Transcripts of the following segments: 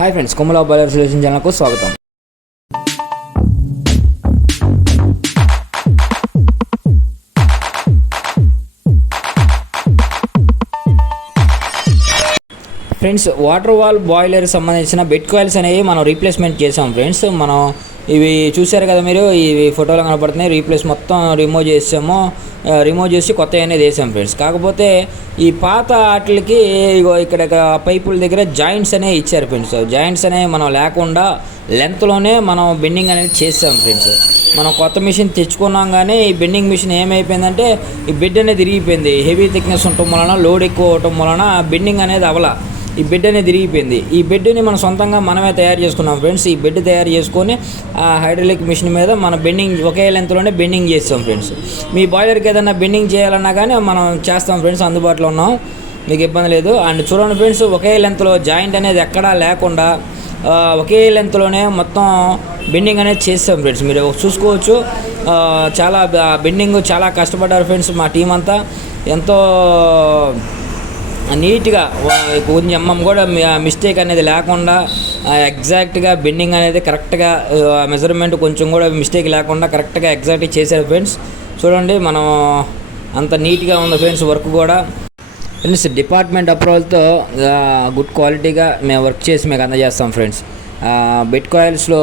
Hi friends, కొమ్మల boiler solution ఛానల్కు స్వాగతం. ఫ్రెండ్స్, వాటర్ వాల్ బాయిలర్ సంబంధించిన బెడ్ కాయిల్స్ అనేవి మనం రీప్లేస్మెంట్ చేసాం ఫ్రెండ్స్. మనం ఇవి చూసారు కదా మీరు, ఇవి ఫోటోలో కనపడుతున్నాయి. రీప్లేస్ మొత్తం రిమూవ్ చేసి కొత్త అనేది వేసాం ఫ్రెండ్స్. కాకపోతే ఈ పాత వాటికి ఇక్కడ పైపుల దగ్గర జాయింట్స్ అనేవి ఇచ్చారు ఫ్రెండ్స్. జాయింట్స్ అనేవి మనం లేకుండా లెంత్లోనే మనం బెండింగ్ అనేది చేసాం ఫ్రెండ్స్. మనం కొత్త మిషన్ తెచ్చుకున్నాం, కానీ ఈ బెండింగ్ మిషన్ ఏమైపోయిందంటే ఈ బెడ్ అనేది విరిగిపోయింది. హెవీ థిక్నెస్ ఉండటం వలన, లోడ్ ఎక్కువ అవటం వలన బెండింగ్ అనేది అవలా. ఈ బెడ్ అనేది విరిగిపోయింది. ఈ బెడ్ని మనం సొంతంగా మనమే తయారు చేసుకున్నాం ఫ్రెండ్స్. ఈ బెడ్ తయారు చేసుకొని ఆ హైడ్రాలిక్ మిషన్ మీద మన బెండింగ్ ఒకే లెంత్లోనే బెండింగ్ చేస్తాం ఫ్రెండ్స్. మీ బాయిలర్కి ఏదైనా బెండింగ్ చేయాలన్నా కానీ మనం చేస్తాం ఫ్రెండ్స్, అందుబాటులో ఉన్నాం, మీకు ఇబ్బంది లేదు. అండ్ చూడండి ఫ్రెండ్స్, ఒకే లెంత్లో జాయింట్ అనేది ఎక్కడా లేకుండా ఒకే లెంత్లోనే మొత్తం బెండింగ్ అనేది చేస్తాం ఫ్రెండ్స్. మీరు చూసుకోవచ్చు, చాలా బెండింగ్ చాలా కష్టపడ్డారు ఫ్రెండ్స్. మా టీం అంతా ఎంతో నీట్గా, కొంచెం ఎంఎం కూడా మిస్టేక్ అనేది లేకుండా ఎగ్జాక్ట్గా బెండింగ్ అనేది కరెక్ట్గా, మెజర్మెంట్ కొంచెం కూడా మిస్టేక్ లేకుండా కరెక్ట్గా ఎగ్జాక్ట్గా చేశారు ఫ్రెండ్స్. చూడండి, మనం అంత నీట్గా ఉంది ఫ్రెండ్స్. వర్క్ కూడా ఫ్రెండ్స్ డిపార్ట్మెంట్ అప్రూవల్తో గుడ్ క్వాలిటీగా మేము వర్క్ చేసి మీకు అందజేస్తాం ఫ్రెండ్స్. బెడ్ కాయిల్స్లో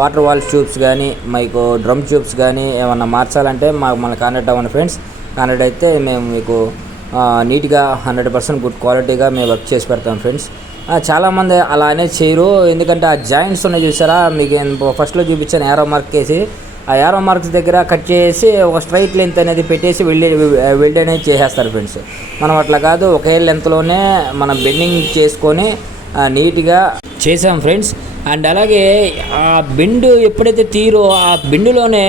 వాటర్ వాల్ ట్యూబ్స్ కానీ, మీకు డ్రమ్ ట్యూబ్స్ కానీ ఏమన్నా మార్చాలంటే మన కాంటాక్ట్ అవ్వండి ఫ్రెండ్స్. కాంటాక్ట్ అయితే మేము మీకు నీట్గా 100% గుడ్ క్వాలిటీగా మేము వర్క్ చేసి పెడతాం ఫ్రెండ్స్. చాలామంది అలా అనేది చేయరు, ఎందుకంటే ఆ జాయింట్స్ ఉన్నాయి చూసారా, మీకు ఫస్ట్లో చూపించాను యారో మార్క్ వేసి, ఆ యారో మార్క్స్ దగ్గర కట్ చేసి ఒక స్ట్రైట్ లెంత్ అనేది పెట్టేసి వెల్డ్ అనేది చేసేస్తారు ఫ్రెండ్స్. మనం అట్లా కాదు, ఒకే లెంత్లోనే మనం బెండింగ్ చేసుకొని నీట్గా చేసాం ఫ్రెండ్స్. అండ్ అలాగే ఆ బెండ్ ఎప్పుడైతే తీరో ఆ బెండులోనే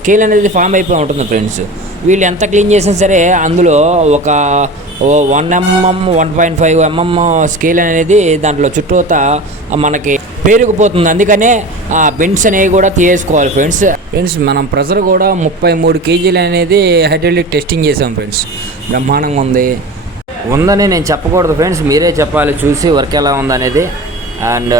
స్కేల్ అనేది ఫామ్ అయిపోయి ఉంటుంది ఫ్రెండ్స్. వీళ్ళు ఎంత క్లీన్ చేసినా సరే అందులో ఒక 1 mm 1.5 mm స్కేల్ అనేది దాంట్లో చుట్టూతా మనకి పేరుకుపోతుంది. అందుకనే ఆ బెండ్స్ అనేవి కూడా తీసుకోవాలి ఫ్రెండ్స్. మనం ప్రెజర్ కూడా 33 kg అనేది హైడ్రాలిక్ టెస్టింగ్ చేసాం ఫ్రెండ్స్. బ్రహ్మాండంగా ఉందని నేను చెప్పకూడదు ఫ్రెండ్స్, మీరే చెప్పాలి చూసి వర్క్ ఎలా ఉందనేది. అండ్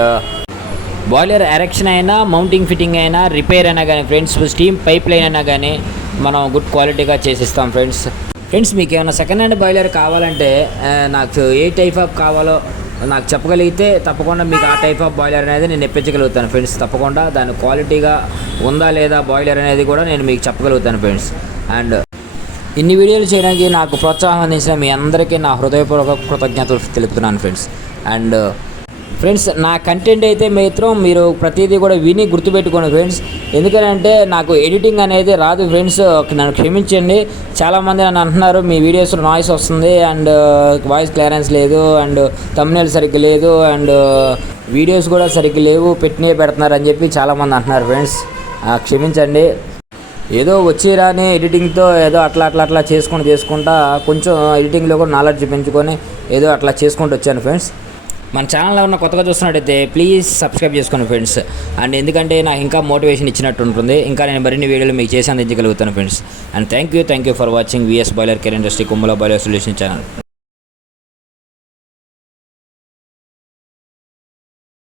బాయిలర్ ఎరెక్షన్ అయినా, మౌంటింగ్ ఫిట్టింగ్ అయినా, రిపేర్ అయినా కానీ ఫ్రెండ్స్, స్టీమ్ పైప్ లైన్ అయినా కానీ మనం గుడ్ క్వాలిటీగా చేసిస్తాం ఫ్రెండ్స్. మీకు ఏమైనా సెకండ్ హ్యాండ్ బాయిలర్ కావాలంటే నాకు ఏ టైప్ ఆఫ్ కావాలో నాకు చెప్పగలిగితే తప్పకుండా మీకు ఆ టైప్ ఆఫ్ బాయిలర్ అనేది నేను ఇప్పించగలుగుతాను ఫ్రెండ్స్. తప్పకుండా దాని క్వాలిటీగా ఉందా లేదా బాయిలర్ అనేది కూడా నేను మీకు చెప్పగలుగుతాను ఫ్రెండ్స్. అండ్ ఇన్ని వీడియోలు చేయడానికి నాకు ప్రోత్సాహం అందించిన మీ అందరికీ నా హృదయపూర్వక కృతజ్ఞతలు తెలుపుతున్నాను ఫ్రెండ్స్. అండ్ ఫ్రెండ్స్, నా కంటెంట్ అయితే మాత్రం మీరు ప్రతిదీ కూడా విని గుర్తుపెట్టుకోండి ఫ్రెండ్స్. ఎందుకంటే నాకు ఎడిటింగ్ అనేది రాదు ఫ్రెండ్స్, నన్ను క్షమించండి. చాలామంది నన్ను అంటున్నారు మీ వీడియోస్లో నాయిస్ వస్తుంది, అండ్ వాయిస్ క్లియరెన్స్ లేదు, అండ్ థంబ్నెయిల్ సరిగ్గా లేదు, అండ్ వీడియోస్ కూడా సరిగ్గా లేవు, పెట్టినే పెడుతున్నారు అని చెప్పి చాలామంది అంటున్నారు ఫ్రెండ్స్. క్షమించండి. ఏదో వచ్చిరాని ఎడిటింగ్తో ఏదో అట్లా చేసుకుంటా కొంచెం ఎడిటింగ్లో కూడా నాలెడ్జ్ పెంచుకొని ఏదో అట్లా చేసుకుంటూ వచ్చాను ఫ్రెండ్స్. మన ఛానల్లో ఉన్న కొత్తగా చూస్తున్నట్టయితే ప్లీజ్ సబ్స్క్రైబ్ చేసుకోండి ఫ్రెండ్స్. అండ్ ఎందుకంటే నాకు ఇంకా మోటివేషన్ ఇచ్చినట్టు ఉంటుంది, ఇంకా నేను మరిన్ని వీడియోలు మీకు చేసి అందించగలుగుతాను friends. And thank you for watching VS boiler care industry Kommala boiler solution channel.